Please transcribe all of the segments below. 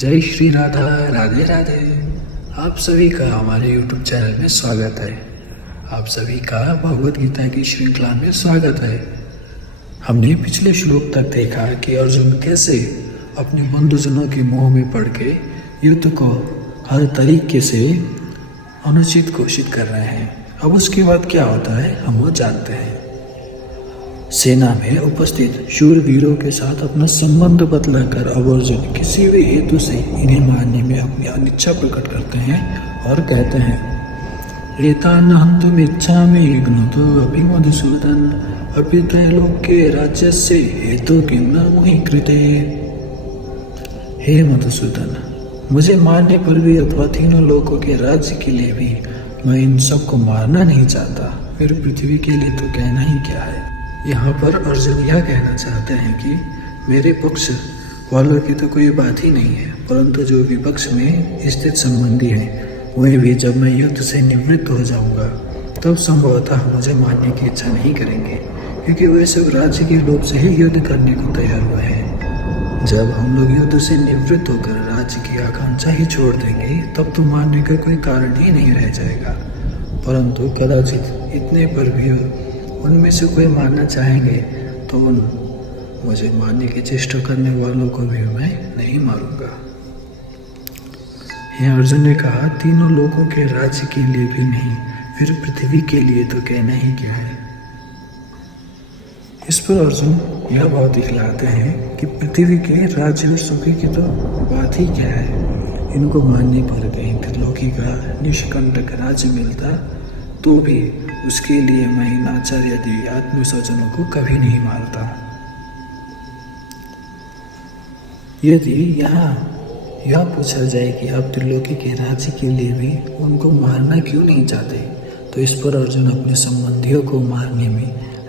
जय श्री राधा, राधे राधे। आप सभी का हमारे YouTube चैनल में स्वागत है। आप सभी का भगवत गीता की श्रृंखला में स्वागत है। हमने पिछले श्लोक तक देखा कि अर्जुन कैसे अपने बंधुजनों के मोह में पड़ के युद्ध को हर तरीके से अनुचित घोषित कर रहे हैं। अब उसके बाद क्या होता है हम वो जानते हैं। सेना में उपस्थित शूरवीरों के साथ अपना संबंध बतलाकर अब अर्जुन किसी भी हेतु से इन्हें मारने में अपनी अनिच्छा प्रकट करते हैं और कहते हैं एतान्नहन्तुम् इच्छामि घ्नुतो अपि मधुसूदन अपि त्रैलोक्ये राज्यस्य हेतु किं न मोहि कृते। हे मधुसूदन, मुझे मारने पर भी अथवा तीनों लोगों के राज्य के लिए भी मैं इन सबको मारना नहीं चाहता, फिर पृथ्वी के लिए तो कहना ही क्या है। यहाँ पर अर्जुन यह कहना चाहते हैं कि मेरे पक्ष वालों की तो कोई बात ही नहीं है, परंतु जो विपक्ष में स्थित संबंधी हैं वह भी जब मैं युद्ध से निवृत्त हो जाऊंगा तब संभवतः मुझे मारने की इच्छा नहीं करेंगे, क्योंकि वे सब राज्य के लोभ से ही युद्ध करने को तैयार हुए हैं। जब हम लोग युद्ध से निवृत्त होकर राज्य की आकांक्षा ही छोड़ देंगे तब तो मारने का कोई कारण ही नहीं रह जाएगा। परंतु कदाचित इतने पर भी उनमें से कोई मारना चाहेंगे तो मुझे मारने की चेष्टा करने वालों को भी मैं नहीं मारूंगा। यहाँ अर्जुन ने कहा तीनों लोगों के राज्य के लिए भी नहीं, फिर पृथ्वी के लिए तो कहना ही क्या है। इस पर अर्जुन यह बात दिखलाते हैं कि पृथ्वी के राज्य और सुखी की तो बात ही क्या है। इनको मानने पर कहीं त्रिलोकी का निष्कंटक राज्य मिलता तो भी उसके लिए मैं इन आचार्य आदि आत्मस्वजनों को कभी नहीं मारता। यदि यहाँ यह पूछा जाए कि आप त्रिलोकी के राज्य के लिए भी उनको मारना क्यों नहीं चाहते, तो इस पर अर्जुन अपने संबंधियों को मारने में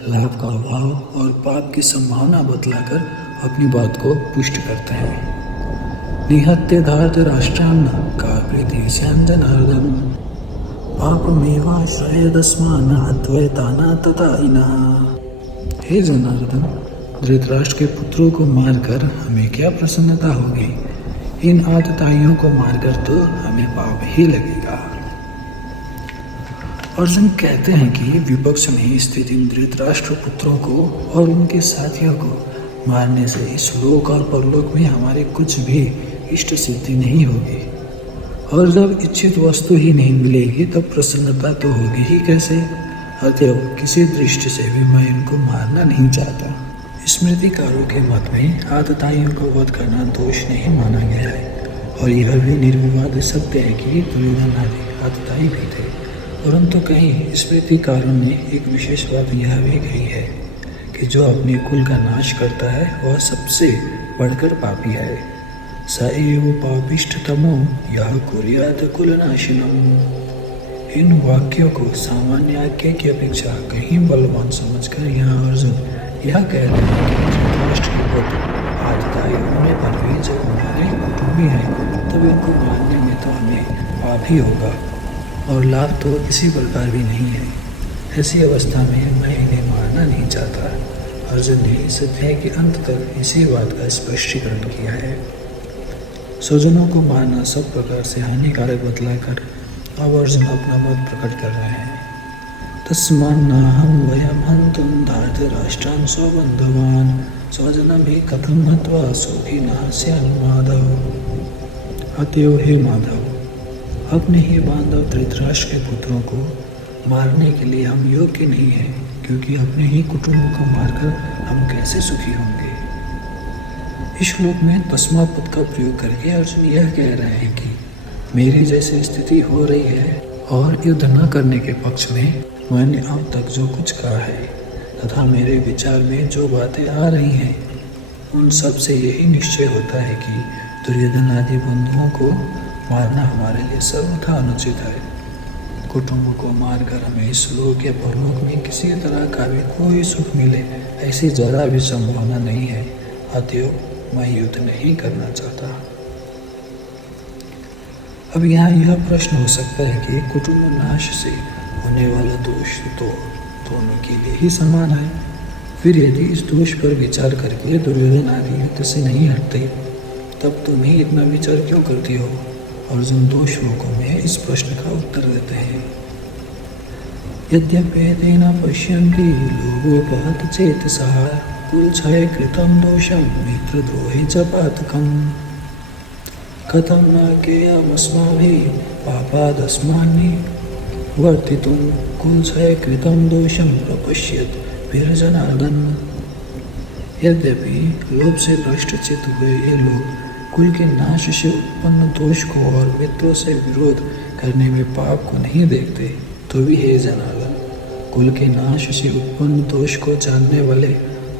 लाभ का अभाव और पाप की संभावना बतलाकर अपनी बात को पुष्ट करते हैं। निहत्य धार्त राष्ट्रान्न का प्रीति जनार्दन पापमेवाश्रयदस्मान् अद्वैताना तथाइना। हे जनार्दन, धृतराष्ट्र के पुत्रों को मारकर हमें क्या प्रसन्नता होगी, इन आतताइयों को मारकर तो हमें पाप ही लगेगा। अर्जुन कहते हैं कि विपक्ष में स्थित इन धृतराष्ट्र पुत्रों को और उनके साथियों को मारने से इस लोक और परलोक में हमारे कुछ भी इष्ट सिद्धि नहीं होगी, और जब इच्छित वस्तु ही नहीं मिलेगी तब प्रसन्नता तो होगी ही कैसे। अतएव किसी दृष्टि से भी मैं इनको मारना नहीं चाहता। स्मृतिकारों के मत में आतताइयों को वध करना दोष नहीं माना गया है, और यह भी निर्विवाद सत्य है कि दुर्योधन आदि आतताई भी थे। परंतु कहीं स्मृतिकारों ने एक विशेष बात यह भी कही है कि जो अपने कुल का नाश करता है वह सबसे बढ़कर पापी है। स एव पापिष्ठतमो यह कुर्यात् कुलनाशिनम्। इन वाक्यों को सामान्य आज्ञा की अपेक्षा कहीं बलवान समझकर यहाँ अर्जुन यह कह रहे हैं कि धृतराष्ट्र के पुत्र आतताई होने पर भी जब हमारे कुटुंबी हैं तब इनको मारने में तो हमें पाप ही होगा और लाभ तो किसी प्रकार भी नहीं है। ऐसी अवस्था में मैं इन्हें मारना नहीं चाहता। अर्जुन ने इस अध्याय के अंत तक इसी बात का स्पष्टीकरण किया है। स्वजनों को मारना सब प्रकार से हानिकारक बतलाकर अब अर्जुन अपना मत प्रकट कर रहे हैं। तस्मान्नाहं वयं हन्तुं धार्तराष्ट्रान् स्वबन्धवान् स्वजनमें कथं हत्वा सुखिनः स्यात् माधव। अतएव हे माधव, अपने ही बांधव धृतराष्ट्र के पुत्रों को मारने के लिए हम योग्य नहीं हैं, क्योंकि अपने ही कुटुंबों को मारकर हम कैसे सुखी होंगे। इस श्लोक में तस्मात् पद का प्रयोग करके अर्जुन यह कह रहे हैं कि मेरी जैसी स्थिति हो रही है और युद्ध न करने के पक्ष में मैंने अब तक जो कुछ कहा है तथा मेरे विचार में जो बातें आ रही हैं उन सब से यही निश्चय होता है कि दुर्योधन आदि बंधुओं को मारना हमारे लिए सर्वथा अनुचित है। कुटुंब को मारकर हमें इस लोक या परलोक में किसी तरह का भी कोई सुख मिले ऐसी जरा भी संभावना नहीं है। अतएव मैं युद्ध नहीं करना चाहता। अब यहाँ यह प्रश्न हो सकता है कि कुटुंब नाश से होने वाला दोष तो दोनों के लिए ही समान है। फिर यदि इस दोष पर विचार करके दुर्योधन आदि युद्ध से नहीं हटते तब तुम ही इतना विचार क्यों करती हो? अर्जुन 2 श्लोकों में इस प्रश्न का उत्तर देते हैं। यद्यपेतेन पश्यन्ति लोगोपहत चेतसः कुलक्षये कृतं दोषं मित्रद्रोहे च पातकम् कथं न ज्ञेयमस्माभिः पापादस्मान्निवर्तितुं कुलक्षये कृतं दोषं प्रपश्यत् वीरजनार्दन। यद्यपि लोभ से भ्रष्टचित हुए ये लोग कुल के नाश से उत्पन्न दोष को और मित्रों से विरोध करने में पाप को नहीं देखते, तो भी हे जनार्दन, कुल के नाश से उत्पन्न दोष को जानने वाले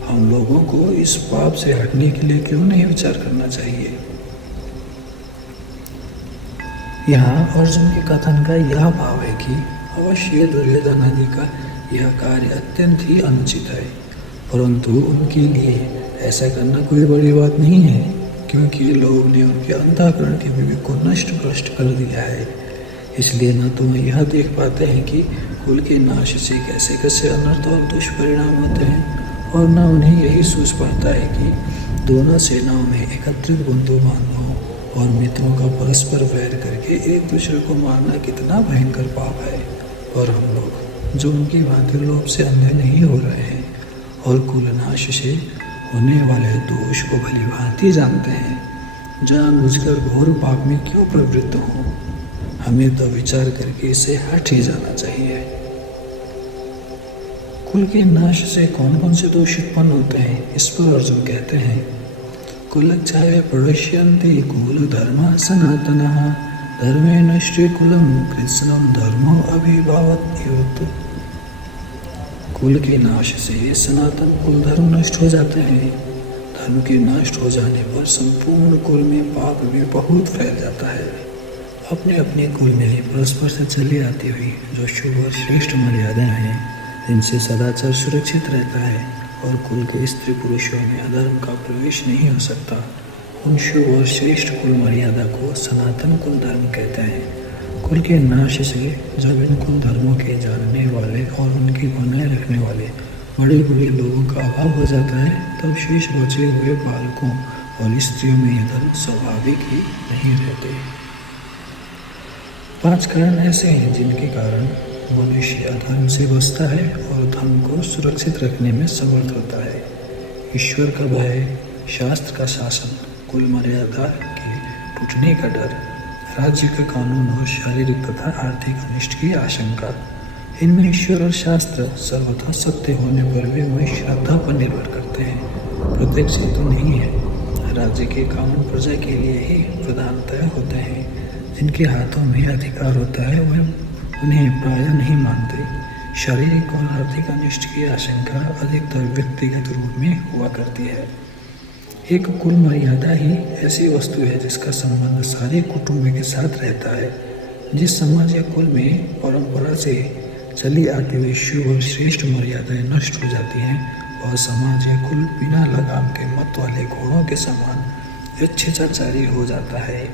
हम लोगों को इस पाप से हटने के लिए क्यों नहीं विचार करना चाहिए? यहाँ अर्जुन के कथन का यह भाव है कि अवश्य दुर्योधन आदि का यह कार्य अत्यंत ही अनुचित है, परंतु उनके लिए ऐसा करना कोई बड़ी बात नहीं है, क्योंकि लोग ने उनके अंतःकरण के विवेक को नष्ट भ्रष्ट कर दिया है। इसलिए न तो वे यह देख पाते हैं कि कुल के नाश से कैसे कैसे अनर्थ और दुष्परिणाम होते हैं, और न उन्हें यही सोच पाता है कि दोनों सेनाओं में एकत्रित बंधुबान हो और मित्रों का परस्पर वैर करके एक दूसरे को मारना कितना भयंकर पाप है। और हम लोग जो उनकी भांति लोभ से अंधे नहीं हो रहे हैं और कुलनाश से होने वाले दोष को भली भांति जानते हैं, जानबूझकर घोर पाप में क्यों प्रवृत्त हो? हमें तो विचार करके इसे हट ही जाना चाहिए। कुल के नाश से कौन कौन से दोष उत्पन्न होते हैं, इस पर अर्जुन कहते हैं, कुलक्षये प्रणश्यन्ति कुल धर्म सनातनः धर्मे नष्टे कुलम कृष्णम धर्मो अभिभावत्। कुल के नाश से सनातन कुल धर्म नष्ट हो जाते हैं। धर्म के नष्ट हो जाने पर संपूर्ण कुल में पाप भी बहुत फैल जाता है। अपने अपने कुल में ही परस्पर से चली आती हुई जो शुभ और श्रेष्ठ मर्यादाएं हैं, इनसे सदाचार सुरक्षित रहता है और कुल के स्त्री पुरुषों में अधर्म का प्रवेश नहीं हो सकता। उन शुभ और श्रेष्ठ कुल मर्यादा को सनातन कुल धर्म कहते हैं। कुल के नाश से जब इन कुल धर्मों के जानने वाले और उनकी बनाए रखने वाले बड़े बड़े लोगों का अभाव हो जाता है, तब शेष बचे हुए बालकों और स्त्रियों में यह धर्म स्वाभाविक ही नहीं रहते। 5 कारण ऐसे हैं जिनके कारण मनुष्य अधर्म से बचता है और धर्म को सुरक्षित रखने में समर्थ होता है। ईश्वर का भय, शास्त्र का शासन, कुल मर्यादा के टूटने का डर, राज्य का कानून और शारीरिक तथा आर्थिक अनिष्ट की आशंका। इनमें ईश्वर और शास्त्र सर्वथा सत्य होने पर भी वे श्रद्धा पर निर्भर करते हैं, प्रत्यक्ष तो नहीं है। राज्य के कानून प्रजा के लिए ही प्रधानतः होते हैं। जिनके हाथों में अधिकार होता है वह उन्हें प्रायः नहीं मानते। शारीरिक और आर्थिक अनिष्ट की आशंका अधिकतर व्यक्तिगत रूप में हुआ करती है। एक कुल मर्यादा ही ऐसी वस्तु है जिसका संबंध सारे कुटुंब के साथ रहता है। जिस समाज या कुल में परंपरा से चली आती हुई शुभ और श्रेष्ठ मर्यादाएं नष्ट हो जाती हैं, वह समाज या कुल बिना लगाम के मत वाले घोड़ों के समान यच्छेचाचारी हो जाता है।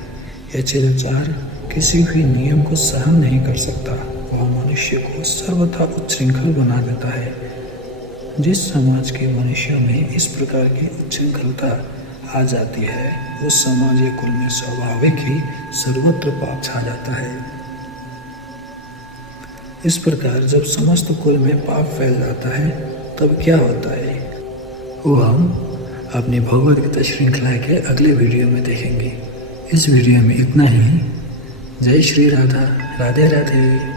यच्छेचाचार किसी भी नियम को सहन नहीं कर सकता, वह मनुष्य को सर्वथा उच्छृंखल बना देता है। जिस समाज के मनुष्यों में इस प्रकार की उच्छृंखलता आ जाती है, उस समाज या कुल में स्वाभाविक ही सर्वत्र पाप छा जाता है। इस प्रकार जब समस्त कुल में पाप फैल जाता है, तब क्या होता है वो हम अपनी भगवद गीता श्रृंखला के अगले वीडियो में देखेंगे। इस वीडियो में इतना ही। जय श्री राधा, राधे राधे।